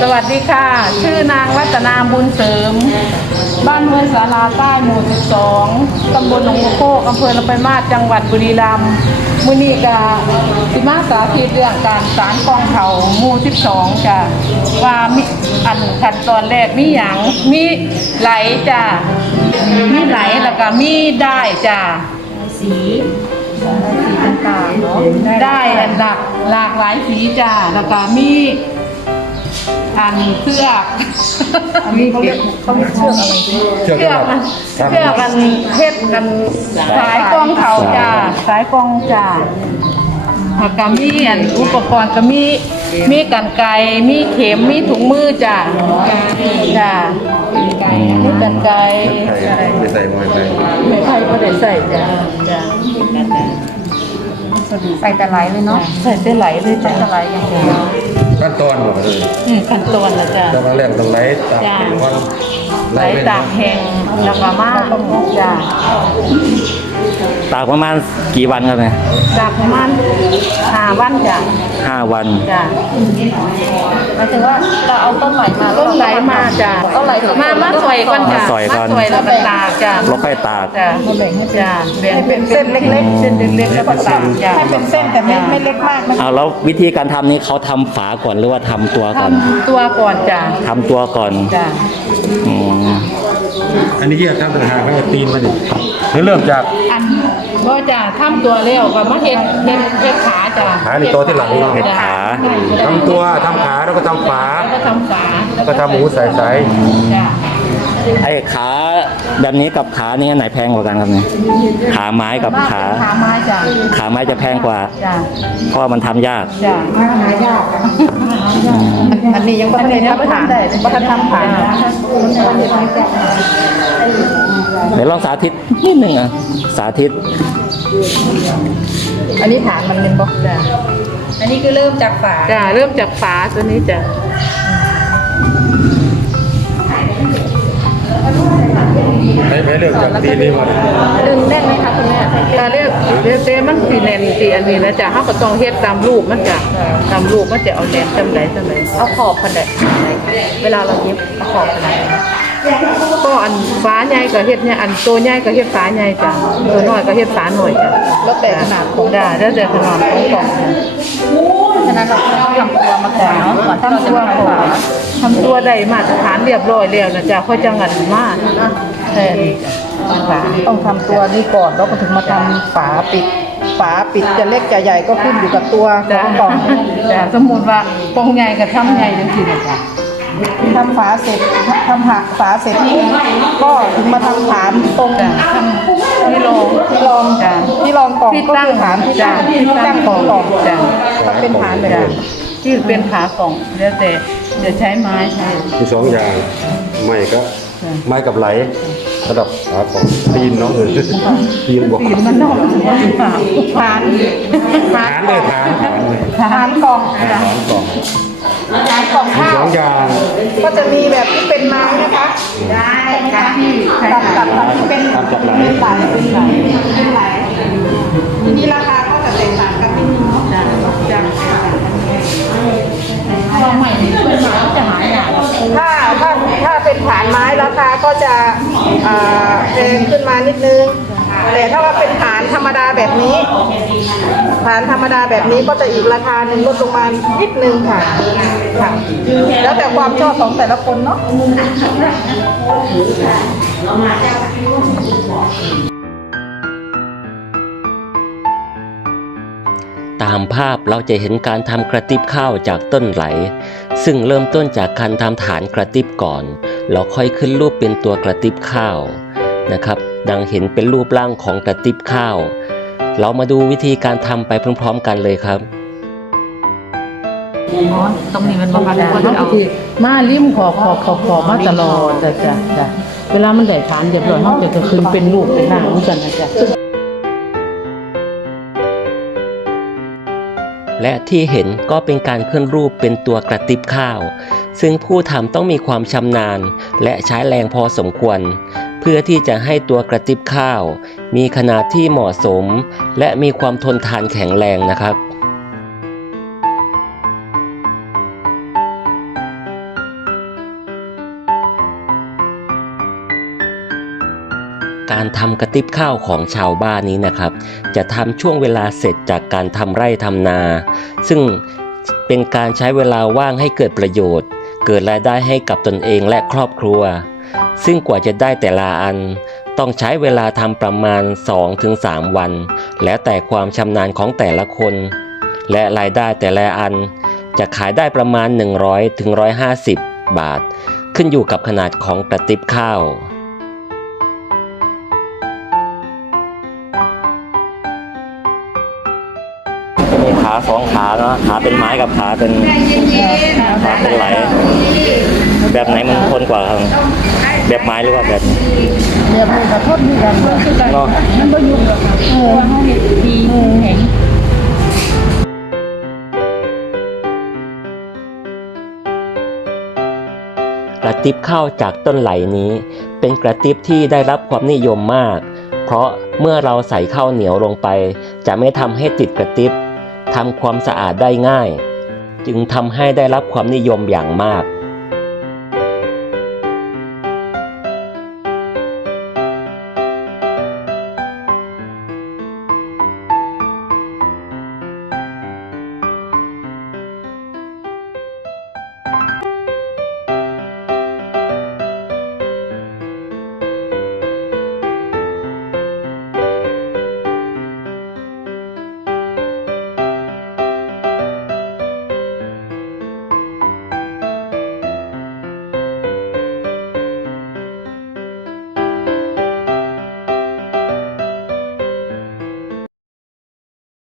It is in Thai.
สวัสดีค่ะ ชื่อนางรัตนาบุญเสริม บ้านห้วยสาราใต้หมู่ 12 ตำบลหนองบัวโคกอำเภอลำปางมาศจังหวัดบุรีรัมย์มุนีกาสิมาสาธิตเรื่องการสารกองเขาหมู่ 12จ้ะว่ามีอันขั้นตอนแรกมีหยังมีไหลจ้ะมีไหลแล้วก็มีได้จ้ะสีสีต่างๆเนาะได้อันหลากหลากหลายสีจ้ะแล้วก็มี อันเสื้อกมีเขาเรียกเขาเรียกเชือกอะไรเชือกเสื้อกมันเสื้อกกันเพชรกันสายกองเขาจ้ะสายกองจ้ะแล้วก็มีอันอุปกรณ์ก็มีมีกันไกรมีเข็มมีถุงมือจ้ะจ้ะมีกันไกรใส่ไม่ใส่มวยใส่ไม่ใครก็ได้ใส่จ้ะจ้ะใส่แต่ไหลเลยเนาะใส่ได้ไหลเลยจ้ะไหลอย่างเดียว ขั้นตอนบอกเลยอืมขั้นตอนละจ้ะแล้วก็แรกตรงไหนตากจ้ะ เป็นวันไหลตากแห้ง แล้วก็มาจ้ะตากประมาณกี่วันครับเนี่ยตากประมาณห้าวันจ้ะห้าวัน จ้ะหมายถึงว่าเราเอาต้นไหลมาต้นไหลมาจ้ะต้นไหลมามาสวยก่อนจ้ะมาสวยก่อน มาสวยแล้วก็ตากจ้ะแล้วค่อยตาก จ้ะมาแบ่งให้จ้ะแบ่งเป็นเส้นเล็กๆ เส้นเล็กๆแล้วก็ตากจ้ะให้เป็นเส้นแต่ไม่ไม่เล็กมากนะเอาแล้ววิธีการทำนี้เขาทำฝาก่อนหรือว่าทำตัวก่อนทำตัวก่อนจ้ะทำตัวก่อนจ้ะ อืม อันนี้แยกทำต่างหากแล้วก็ตีนมาดิเริ่มจากอันก็จะทำตัวเร็วก็มาเฮ็ดเฮ็ดเฮ็ดขาจ้ะขาในตัวที่หลังเนาะเห็ดขา ทำตัวทำขาแล้วก็ทำฝา แล้วก็ทำขาแล้วก็ทำหมูใส่ใส่จ้ะ ไอ้ขาแบบนี้กับขานี่อันไหนแพงกว่ากันครับเนี่ยขาไม้กับขา ขาไม้จ้ะขาไม้จะแพงกว่า จ้ะเพราะว่ามันทำยาก จ้ะหายากอันนี้ยังไม่อันได้นี้ยังไม่ทำผ่านทำได้ไม่ทันทำผ่านนะเดี๋ยวลองสาธิตนิดนึงอะ สาธิต อันนี้ฐานมันเป็นบล็อกจ้ะอันนี้คือเริ่มจากฝา จ้ะเริ่มจากฝาตัวนี้จ้ะ ไม่ไม่เริ่มจากตีนนี่มาดึงแน่นไหมคะคุณแม่ตาเรียกเรียกเต้มันสีแน่นสีอันนี้แล้วจ้ะเขาก็ต้องเฮ็ดตามรูปมันจ้ะตามรูปมันจะเอาแน่นจำได้จำได้เอาขอบขนาดไหนเวลาเราเย็บเอาขอบขนาดไหน ก็อันฝาใหญ่ก็เฮ็ดเนี่ยอันตัวใหญ่ก็เฮ็ดฝาใหญ่จ้ะตัวน้อยก็เฮ็ดฝาหน่อยจ้ะแล้วแต่ขนาดของจ้ะแล้วแต่ขนาดของกล่องจ้ะฉะนั้นเราต้องทำตัวมาก่อนเนาะก่อนที่เราจะตัวมาก่อฝานทำตัวได้มาตรฐานเรียบร้อยแล้วนะจ๊ะค่อยจังหันมาแทนฝาต้องทำตัวนี้ก่อนแล้วก็ถึงมาทำฝาปิด ฝาปิดจะเล็กจะใหญ่ก็ขึ้นอยู่กับตัวขจ้ะองกล่อง จ้ะสมมุติว่าปองใหญ่กับทำใหญ่จังซี่นะจ้ะ ทำฝาเสร็จทำหักฝาเสร็จก็ถึงมาทำฐานตรงจ้ะทำที่รองที่รองจ้ะที่รองกล่องที่ก็ตั้งคือฐานที่จ้ะตั้งที่ตั้งของกล่องจ้ะถ้าเป็นฐานแบบจ้ะนี้ที่เป็นขากล่องแล้วแต่จะใช้ไม้ใช้มีสองอย่างไม่ก็ไม้กับไหล ระดับขาของตีนเนาะเออตีนบอกปีนมันนอกมันว่าเป็นฝาฐานฐานเลยฐานฐานเลยฐานกล่องฐานกล่องฐานกล่องมีข้าสวองอย่างก็จะมีแบบที่เป็นไม้นะคะได้ค่ะตัดตัดตัดที่เป็นเป็นไหล เป็นไหลเป็นไหลทีนี้ราคา ธรรมดาแบบนี้ ฐานธรรมดาแบบนี้ก็จะอีกราคาหนึ่งลดลงมานิดนึงค่ะค่ะ แล้วแต่ความชอบของแต่ละคนเนาะตามภาพเราจะเห็นการทำกระติบข้าวจากต้นไหล ซึ่งเริ่มต้นจากการทำฐานกระติบก่อน แล้วค่อยขึ้นรูปเป็นตัวกระติบข้าว นะครับ ดังเห็นเป็นรูปร่างของกระติบข้าว เรามาดูวิธีการทำไปพร้อม ๆ กันเลยครับตรงนี้มันประมาณจ้ะว่าเขาเอาที่มาริมขอบขอบขอบขอบมาตลอดจ้ะจ้ะจ้ะเวลามันได้ฐานเรียบร้อยเขาจะจะขึ้นเป็นรูปเป็นหน้าเหมือนกันนะจ๊ะและที่เห็นก็เป็นการขึ้นรูปเป็นตัวกระติบข้าว ซึ่งผู้ทำต้องมีความชำนาญ และใช้แรงพอสมควร เพื่อที่จะให้ตัวกระติบข้าว มีขนาดที่เหมาะสม และมีความทนทานแข็งแรงนะครับการทำกระติบข้าวของชาวบ้านนี้นะครับ จะทำช่วงเวลาเสร็จจากการทำไร่ทำนา ซึ่งเป็นการใช้เวลาว่างให้เกิดประโยชน์ เกิดรายได้ให้กับตนเองและครอบครัว ซึ่งกว่าจะได้แต่ละอัน ต้องใช้เวลาทำประมาณ 2-3 วัน แล้วแต่ความชำนาญของแต่ละคน และรายได้แต่ละอัน จะขายได้ประมาณ 100-150 บาท ขึ้นอยู่กับขนาดของกระติบข้าวมีขาสองขาเนาะขาเป็นไม้กับขาเป็นขาเป็นไหล แบบไหนมันทนกว่าครับ แบบไม้หรือว่าแบบแบบนี้ก็ทนที่กันคือกันเนาะมันบ่ยุ่งหรอกเออเฮาเฮ็ดดีแข็งกระติบข้าวจากต้นไหลนี้ เป็นกระติบที่ได้รับความนิยมมาก เพราะเมื่อเราใส่ข้าวเหนียวลงไป จะไม่ทำให้ติดกระติบทำความสะอาดได้ง่าย จึงทำให้ได้รับความนิยมอย่างมาก